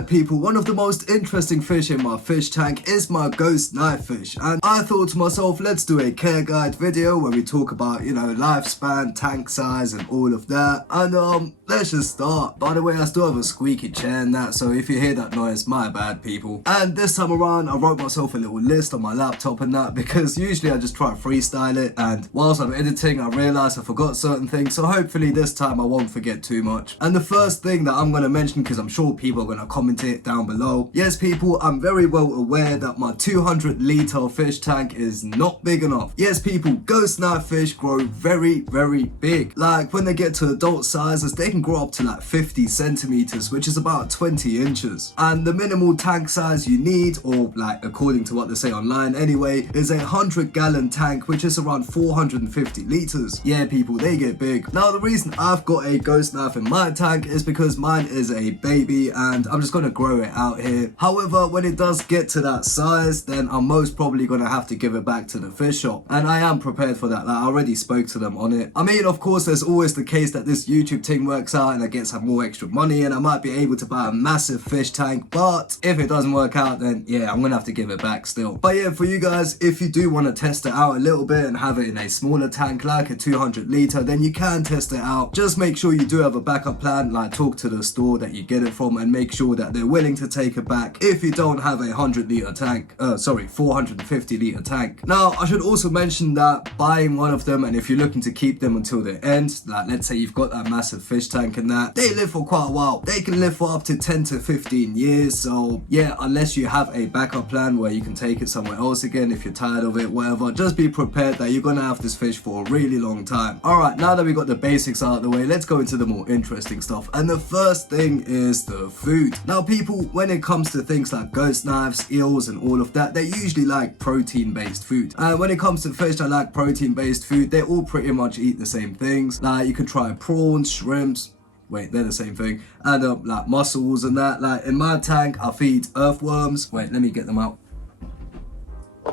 Alright people, one of the most interesting fish in my fish tank is my ghost knifefish, and I thought to myself, let's do a care guide video where we talk about, you know, lifespan, tank size and all of that. And let's just start. By the way, I still have a squeaky chair and that, so if you hear that noise, my bad people. And this time around I wrote myself a little list on my laptop and that, because usually I just try to freestyle it, and whilst I'm editing I realised I forgot certain things, so hopefully this time I won't forget too much. And the first thing that I'm going to mention, because I'm sure people are going to comment it down below, yes people, I'm very well aware that my 200 litre fish tank is not big enough. Yes people, ghost knifefish grow very big. Like when they get to adult sizes, they can grow up to like 50 centimeters, which is about 20 inches. And the minimal tank size you need, or like according to what they say online anyway, is a 100-gallon tank, which is around 450 litres. Yeah people, they get big. Now the reason I've got a ghost knife in my tank is because mine is a baby and I'm just going to grow it out here. However, when it does get to that size, then I'm most probably going to have to give it back to the fish shop, and I am prepared for that. Like, I already spoke to them on it. I mean, of course there's always the case that this YouTube thing works out and I get some more extra money and I might be able to buy a massive fish tank, but if it doesn't work out, then yeah, I'm gonna have to give it back still. But yeah, for you guys, if you do want to test it out a little bit and have it in a smaller tank like a 200 litre, then you can test it out. Just make sure you do have a backup plan, like talk to the store that you get it from and make sure that they're willing to take it back if you don't have a 100 litre tank, 450 litre tank. Now I should also mention that buying one of them, and if you're looking to keep them until the end, like let's say you've got that massive fish tank and that, they live for quite a while. They can live for up to 10 to 15 years, so yeah, unless you have a backup plan where you can take it somewhere else again if you're tired of it, whatever, just be prepared that you're gonna have this fish for a really long time. Alright, now that we got the basics out of the way, let's go into the more interesting stuff, and the first thing is the food. Now people, when it comes to things like ghost knives, eels and all of that, they usually like protein based food, and when it comes to fish that like protein based food, they all pretty much eat the same things. Like you can try prawns, shrimps, wait, they're the same thing, and like mussels and that. Like in my tank I feed earthworms. Wait, let me get them out.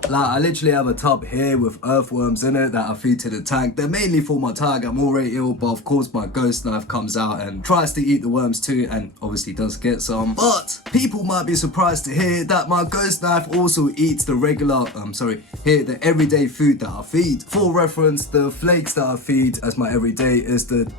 Like I literally have a tub here with earthworms in it that I feed to the tank. They're mainly for my tiger moray eel, but of course my ghost knife comes out and tries to eat the worms too, and obviously does get some. But people might be surprised to hear that my ghost knife also eats the regular, the everyday food that I feed. For reference, the flakes that I feed as my everyday is the,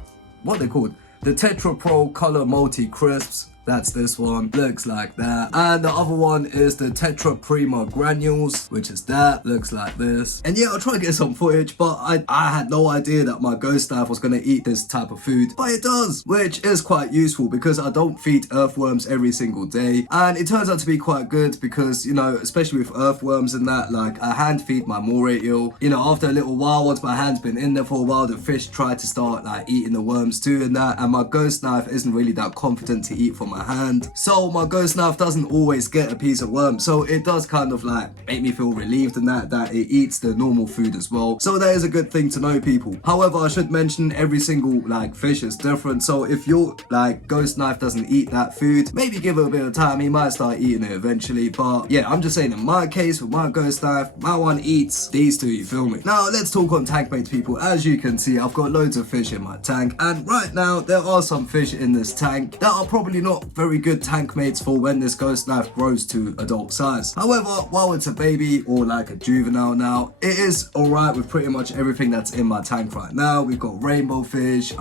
what they're called, the Tetra Pro Color Multi Crisps. That's this one, looks like that. And the other one is the Tetra Prima Granules, which is that, looks like this. And yeah, I'll try to get some footage, but I had no idea that my ghost knife was gonna eat this type of food, but it does, which is quite useful because I don't feed earthworms every single day. And it turns out to be quite good because, you know, especially with earthworms and that, like I hand feed my moray eel. You know, after a little while, once my hand's been in there for a while, the fish try to start like eating the worms too and that, and my ghost knife isn't really that confident to eat from my hand, so my ghost knife doesn't always get a piece of worm, so it does kind of like make me feel relieved in that it eats the normal food as well. So that is a good thing to know people. However, I should mention every single like fish is different, so if your like ghost knife doesn't eat that food, maybe give it a bit of time, he might start eating it eventually. But yeah, I'm just saying in my case with my ghost knife, my one eats these two, you feel me? Now let's talk on tank mates people. As you can see, I've got loads of fish in my tank, and right now there are some fish in this tank that are probably not very good tank mates for when this ghost knife grows to adult size. However, while it's a baby or like a juvenile now, it is alright with pretty much everything that's in my tank right now. We've got rainbow fish,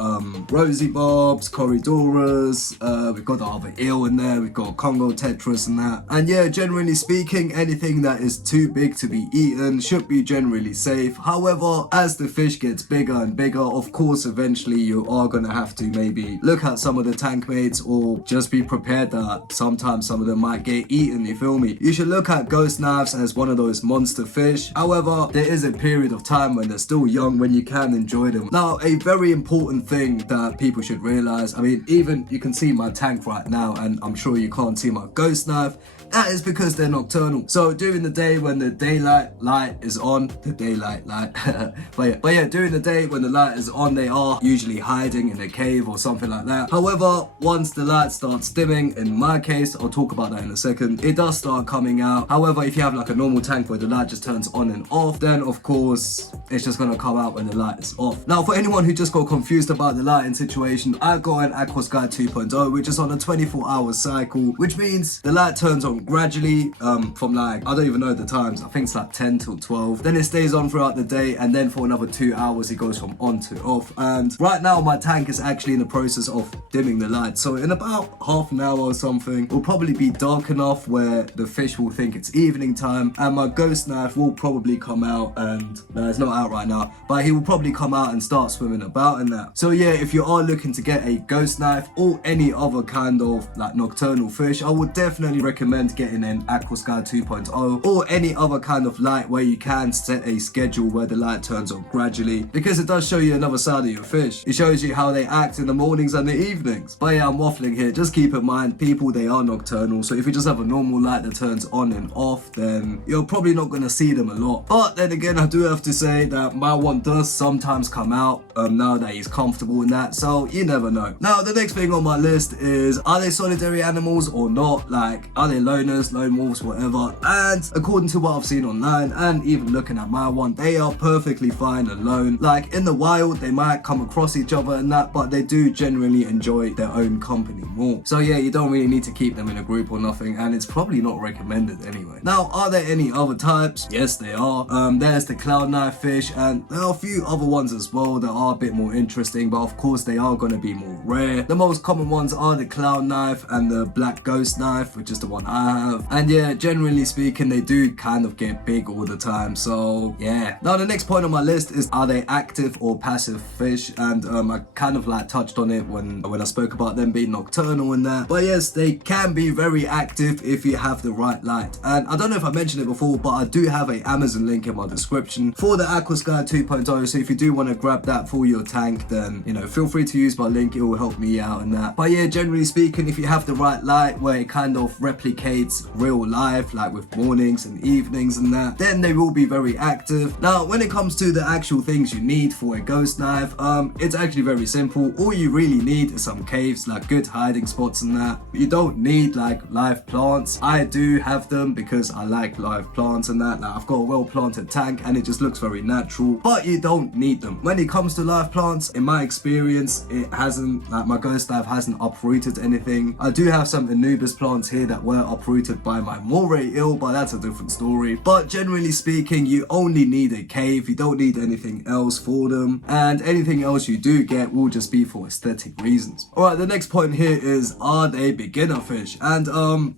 rosy bobs, corridoras, we've got the other eel in there, we've got Congo tetras and that. And yeah, generally speaking, anything that is too big to be eaten should be generally safe. However, as the fish gets bigger and bigger, of course eventually you are gonna have to maybe look at some of the tank mates, or just be prepared that sometimes some of them might get eaten, you feel me? You should look at ghost knives as one of those monster fish. However, there is a period of time when they're still young when you can enjoy them. Now, a very important thing that people should realize, I mean, even you can see my tank right now and I'm sure you can't see my ghost knife. That is because they're nocturnal. So during the day when the daylight light is on, but yeah, during the day when the light is on, they are usually hiding in a cave or something like that. However, once the light starts starts dimming, in my case, I'll talk about that in a second, it does start coming out. However, if you have like a normal tank where the light just turns on and off, then of course it's just gonna come out when the light is off. Now for anyone who just got confused about the lighting situation, I've got an Aquasky 2.0 which is on a 24-hour cycle, which means the light turns on gradually from like, I don't even know the times, I think it's like 10 till 12, then it stays on throughout the day, and then for another 2 hours it goes from on to off. And right now my tank is actually in the process of dimming the light, so in about half an hour or something it will probably be dark enough where the fish will think it's evening time, and my ghost knife will probably come out, and no, it's not out right now, but he will probably come out and start swimming about in that. So yeah, if you are looking to get a ghost knife or any other kind of like nocturnal fish, I would definitely recommend getting an Aquasky 2.0 or any other kind of light where you can set a schedule where the light turns on gradually, because it does show you another side of your fish. It shows you how they act in the mornings and the evenings. But yeah, I'm waffling here. Just keep in mind, people, they are nocturnal, so if you just have a normal light that turns on and off, then you're probably not going to see them a lot. But then again, I do have to say that my one does sometimes come out now that he's comfortable in that, so you never know. Now the next thing on my list is, are they solitary animals or not? Like, are they loners, lone wolves, whatever? And according to what I've seen online and even looking at my one, they are perfectly fine alone. Like in the wild they might come across each other and that, but they do generally enjoy their own company more. So yeah, you don't really need to keep them in a group or nothing, and it's probably not recommended anyway. Now, are there any other types? Yes, they are. There's the cloud knifefish, and there are a few other ones as well that are a bit more interesting, but of course they are going to be more rare. The most common ones are the cloud knife and the black ghost knife, which is the one I have. And yeah, generally speaking, they do kind of get big all the time, so yeah. Now the next point on my list is, are they active or passive fish? And I kind of like touched on it when I spoke about them being nocturnal and that, but yes, they can be very active if you have the right light. And I don't know if I mentioned it before, but I do have a Amazon link in my description for the Aquasky 2.0, so if you do want to grab that for your tank, then you know, feel free to use my link, it will help me out and that. But yeah, generally speaking, if you have the right light where it kind of replicates real life, like with mornings and evenings and that, then they will be very active. Now when it comes to the actual things you need for a ghost knife, it's actually very simple. All you really need is some caves, like good hiding spots and that. You don't need like live plants. I do have them because I like live plants and that. Like, I've got a well planted tank and it just looks very natural, but you don't need them. When it comes to live plants, in my experience, it hasn't, like my ghost knife hasn't uprooted anything. I do have some Anubis plants here that were uprooted by my moray eel, but that's a different story. But generally speaking, you only need a cave, you don't need anything else for them, and anything else you do get will just be for aesthetic reasons. Alright, the next point here is, are they beginner fish? And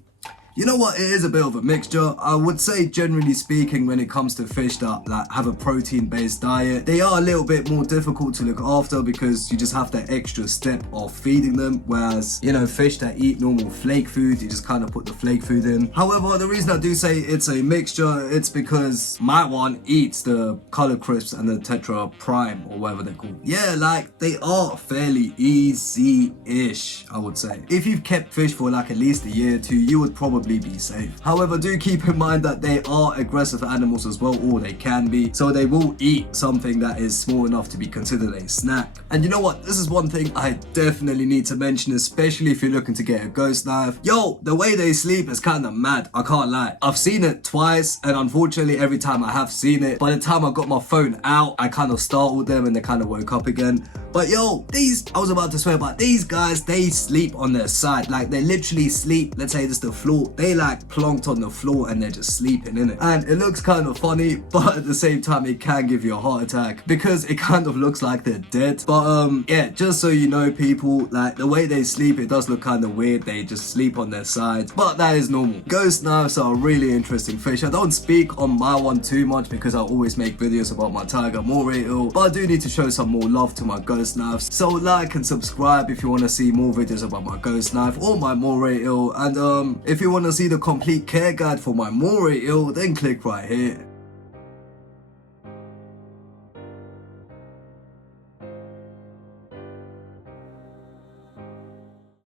you know what, it is a bit of a mixture. I would say generally speaking, when it comes to fish that like have a protein based diet, they are a little bit more difficult to look after because you just have that extra step of feeding them, whereas you know, fish that eat normal flake food, you just kind of put the flake food in. However, the reason I do say it's a mixture, it's because my one eats the color crisps and the Tetra Prime or whatever they're called. Yeah, like they are fairly easy-ish, I would say. If you've kept fish for like at least a year or two, you would probably be safe. However, do keep in mind that they are aggressive animals as well, or they can be, so they will eat something that is small enough to be considered a snack. And you know what, this is one thing I definitely need to mention, especially if you're looking to get a ghost knife. Yo, the way they sleep is kind of mad, I can't lie. I've seen it twice, and unfortunately every time I have seen it, by the time I got my phone out, I kind of startled them and they kind of woke up again. But yo, I was about to swear, but these guys, they sleep on their side. Like they literally sleep, let's say this is the floor, they like plonked on the floor and they're just sleeping in it. And it looks kind of funny, but at the same time it can give you a heart attack because it kind of looks like they're dead. But yeah, just so you know people, like the way they sleep, it does look kind of weird. They just sleep on their sides, but that is normal. Ghost knives are a really interesting fish. I don't speak on my one too much because I always make videos about my tiger moray eel, but I do need to show some more love to my ghost knives. So like and subscribe if you want to see more videos about my ghost knife or my moray eel. And if you want to see the complete care guide for my moray eel, then click right here.